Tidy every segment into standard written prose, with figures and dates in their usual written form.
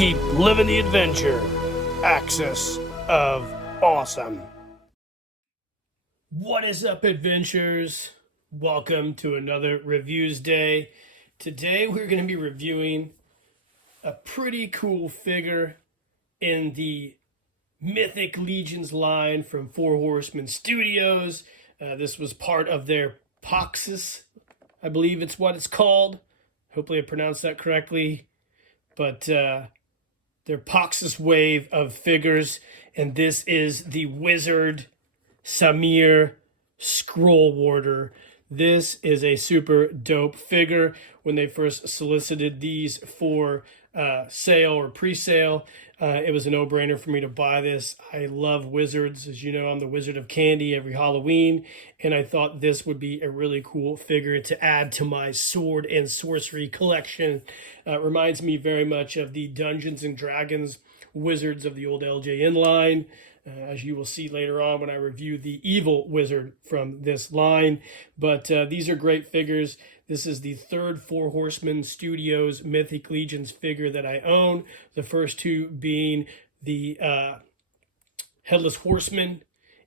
Keep living the adventure. Axis of Awesome. What is up, adventurers? Welcome to another Reviews Day. Today we're going to be reviewing a pretty cool figure in the Mythic Legions line from Four Horsemen Studios. This was part of their Poxus, I believe it's what it's called. Hopefully I pronounced that correctly. But their Poxus wave of figures, and this is the Wizard Samir Srcrollwarder. This is a super dope figure. When they first solicited these for sale or pre-sale, it was a no-brainer for me to buy this. I love wizards. As you know, I'm the Wizard of Candy every Halloween, and I thought this would be a really cool figure to add to my sword and sorcery collection. Reminds me very much of the Dungeons and Dragons wizards of the old LJN line, as you will see later on when I review the evil wizard from this line. But these are great figures. This is the third Four Horsemen Studios Mythic Legions figure that I own. The first two being the Headless Horseman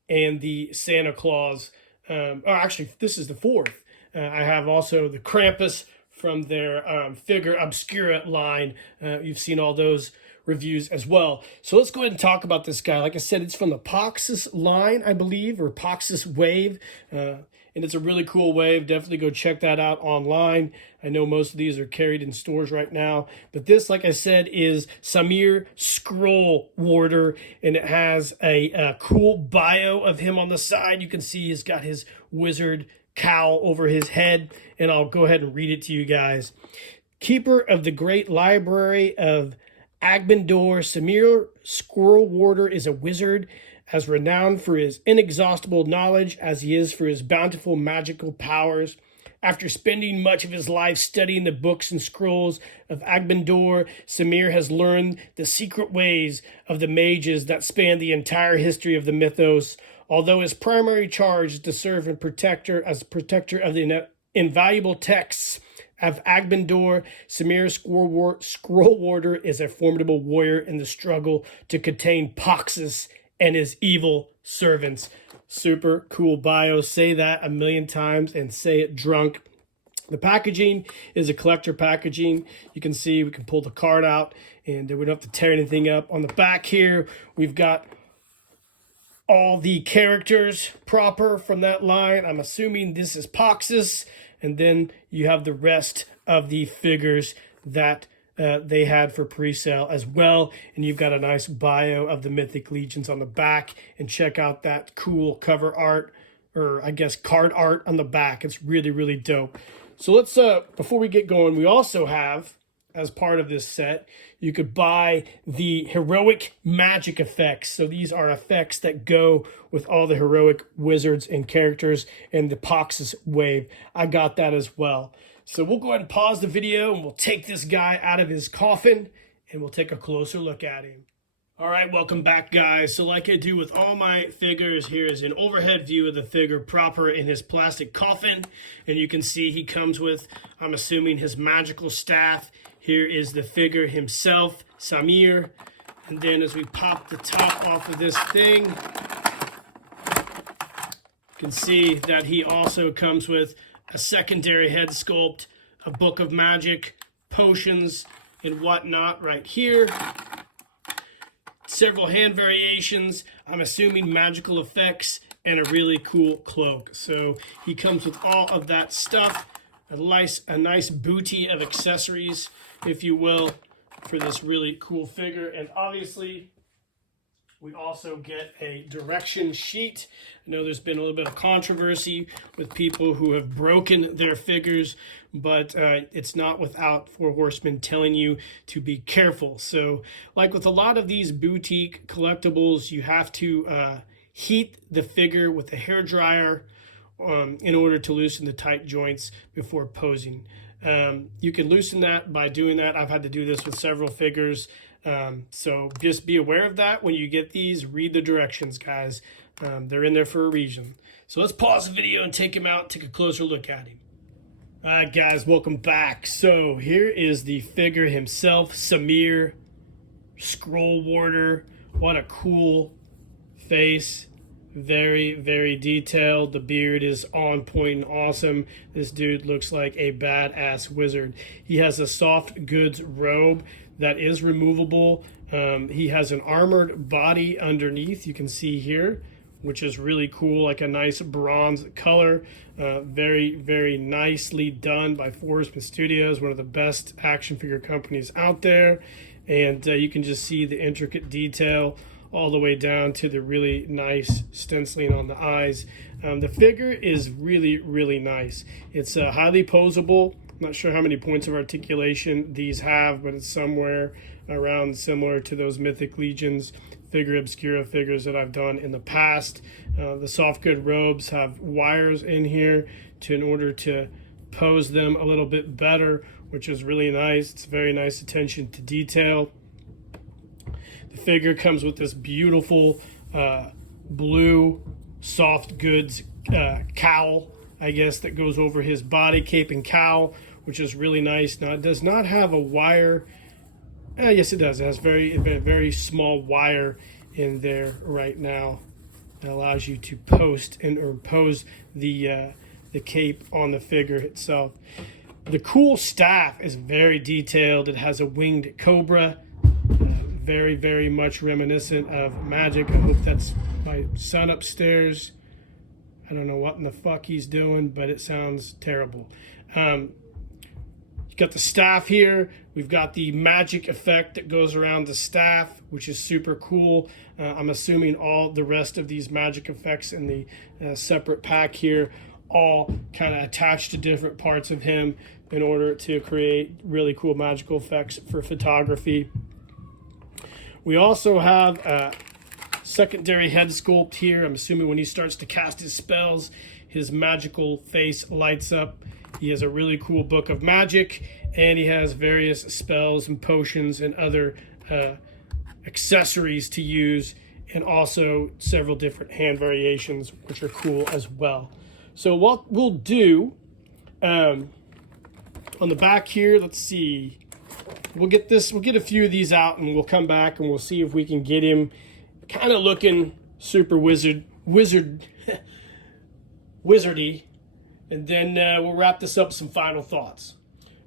and the Santa Claus. Actually, this is the fourth. I have also the Krampus from their Figure Obscura line. You've seen all those reviews as well. So let's go ahead and talk about this guy. Like I said, it's from the Poxus line, I believe, or Poxus wave. And it's a really cool wave. Definitely go check that out online. I know most of these are carried in stores right now. But this, like I said, is Samir Srcrollwarder. And it has a cool bio of him on the side. You can see he's got his wizard cowl over his head. And I'll go ahead and read it to you guys. Keeper of the great library of Agbendor, Samir Srcrollwarder is a wizard as renowned for his inexhaustible knowledge as he is for his bountiful magical powers. After spending much of his life studying the books and scrolls of Agbendor, Samir has learned the secret ways of the mages that span the entire history of the mythos. Although his primary charge is to serve as protector of the invaluable texts of Agbendor, Samir Srcrollwarder is a formidable warrior in the struggle to contain Poxus and his evil servants. Super cool bio. Say that a million times and say it drunk. The packaging is a collector packaging. You can see we can pull the card out and we don't have to tear anything up. On the back here, we've got all the characters proper from that line. I'm assuming this is Poxus. And then you have the rest of the figures that they had for pre-sale as well. And you've got a nice bio of the Mythic Legions on the back. And check out that cool cover art, or I guess card art on the back. It's really, really dope. So let's, before we get going, we also have, as part of this set, you could buy the heroic magic effects. So these are effects that go with all the heroic wizards and characters in the Poxus wave. I got that as well. So we'll go ahead and pause the video and we'll take this guy out of his coffin and we'll take a closer look at him. All right, welcome back, guys. So like I do with all my figures, here is an overhead view of the figure proper in his plastic coffin. And you can see he comes with, I'm assuming, his magical staff. Here is the figure himself, Samir. And then as we pop the top off of this thing, you can see that he also comes with a secondary head sculpt, a book of magic, potions, and whatnot right here. Several hand variations, I'm assuming magical effects, and a really cool cloak. So he comes with all of that stuff. A nice booty of accessories, if you will, for this really cool figure. And obviously, we also get a direction sheet. I know there's been a little bit of controversy with people who have broken their figures, but it's not without Four Horsemen telling you to be careful. So, like with a lot of these boutique collectibles, you have to heat the figure with a hairdryer in order to loosen the tight joints before posing. You can loosen that by doing that. I've had to do this with several figures. So just be aware of that when you get these. Read the directions, guys. They're in there for a reason. So let's pause the video and take him out, take a closer look at him. All right, guys, welcome back. So here is the figure himself, Samir Scrollwarder. What a cool face. Very, very detailed. The beard is on point and awesome. This dude looks like a badass wizard. He has a soft goods robe that is removable. He has an armored body underneath, you can see here, which is really cool, like a nice bronze color. Very, very nicely done by Four Horsemen Studios, one of the best action figure companies out there. And you can just see the intricate detail all the way down to the really nice stenciling on the eyes. The figure is really, really nice. It's highly posable. I'm not sure how many points of articulation these have, but it's somewhere around similar to those Mythic Legions Figure Obscura figures that I've done in the past. The soft good robes have wires in here in order to pose them a little bit better, which is really nice. It's very nice attention to detail. The figure comes with this beautiful blue soft goods cowl, I guess, that goes over his body, cape and cowl, which is really nice. Now, it does not have a wire. Yes, it does. It has very small wire in there right now that allows you to pose the cape on the figure itself. The cool staff is very detailed. It has a winged cobra. Very, very much reminiscent of Magic. I hope that's my son upstairs. I don't know what in the fuck he's doing, but it sounds terrible. You got the staff here. We've got the magic effect that goes around the staff, which is super cool. I'm assuming all the rest of these magic effects in the separate pack here all kind of attached to different parts of him in order to create really cool magical effects for photography. We also have a secondary head sculpt here. I'm assuming when he starts to cast his spells, his magical face lights up. He has a really cool book of magic, and he has various spells and potions and other accessories to use, and also several different hand variations, which are cool as well. So what we'll do on the back here, let's see. We'll get a few of these out, and we'll come back and we'll see if we can get him kind of looking super wizardy, and then we'll wrap this up with some final thoughts.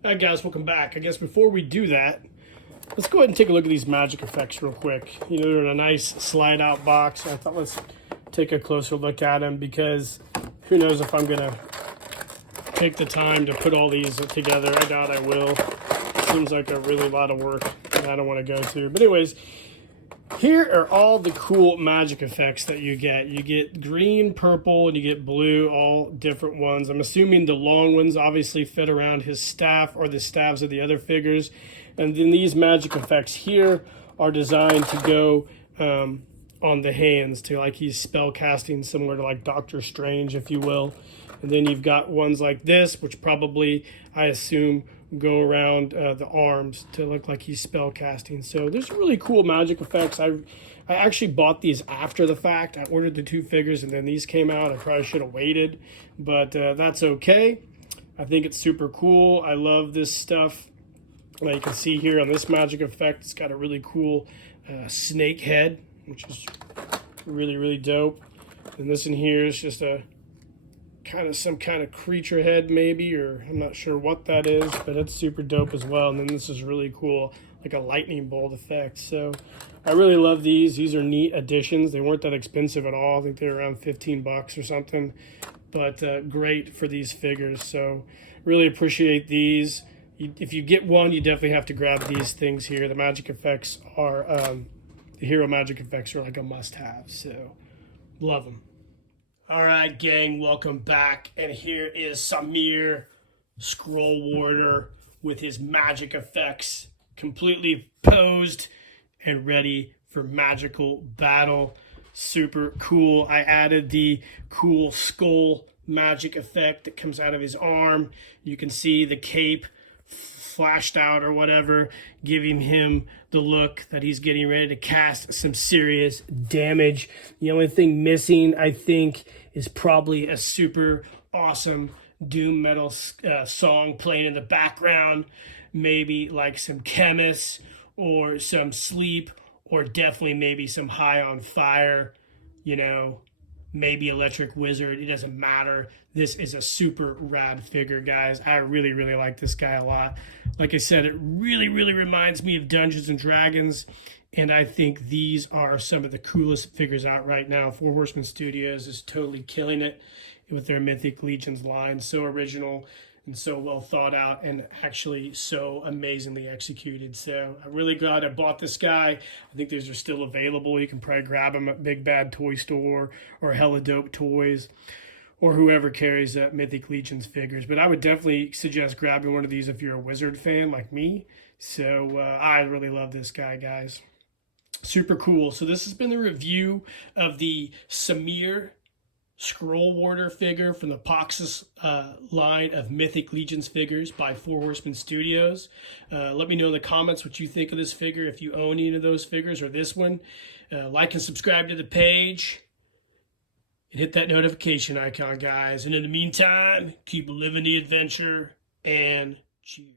All right, guys, welcome back. I guess before we do that, let's go ahead and take a look at these magic effects real quick. You know, they're in a nice slide out box. I thought let's take a closer look at them, because who knows if I'm gonna take the time to put all these together. I doubt I will. Seems like a really lot of work that I don't want to go to. But anyways, here are all the cool magic effects that you get. You get green, purple, and you get blue, all different ones. I'm assuming the long ones obviously fit around his staff or the staves of the other figures. And then these magic effects here are designed to go on the hands, to like he's spell casting, similar to like Doctor Strange, if you will. And then you've got ones like this, which probably, I assume, go around the arms to look like he's spell casting. So there's really cool magic effects. I actually bought these after the fact. I ordered the two figures and then these came out. I probably should have waited, but that's okay. I think it's super cool. I love this stuff. Like you can see here on this magic effect, it's got a really cool snake head, which is really, really dope. And this in here is just a some kind of creature head maybe, or I'm not sure what that is, but it's super dope as well. And then this is really cool, like a lightning bolt effect. So I really love these. These are neat additions. They weren't that expensive at all. I think they were around 15 bucks or something, but great for these figures. So really appreciate these. If you get one, you definitely have to grab these things here. The magic effects are, the hero magic effects are like a must-have. So love them. All right, gang, welcome back. And here is Samir Srcrollwarder with his magic effects completely posed and ready for magical battle. Super cool. I added the cool skull magic effect that comes out of his arm. You can see the cape flashed out or whatever, giving him the look that he's getting ready to cast some serious damage. The only thing missing, I think, is probably a super awesome doom metal song playing in the background, maybe like some Chemists or some sleep, or definitely maybe some high on fire, you know, maybe electric wizard. It doesn't matter. This is a super rad figure, guys. I really, really like this guy a lot. Like I said, it really, really reminds me of Dungeons and Dragons. And I think these are some of the coolest figures out right now. Four Horsemen Studios is totally killing it with their Mythic Legions line. So original and so well thought out, and actually so amazingly executed. So I'm really glad I bought this guy. I think these are still available. You can probably grab them at Big Bad Toy Store or Hella Dope Toys, or whoever carries Mythic Legions figures. But I would definitely suggest grabbing one of these if you're a Wizard fan like me. So I really love this guy, guys. Super cool. So this has been the review of the Samir Srcrollwarder figure from the Poxus line of Mythic Legions figures by Four Horsemen Studios. Let me know in the comments what you think of this figure, if you own any of those figures or this one. Like and subscribe to the page. And hit that notification icon, guys. And in the meantime, keep living the adventure and cheers.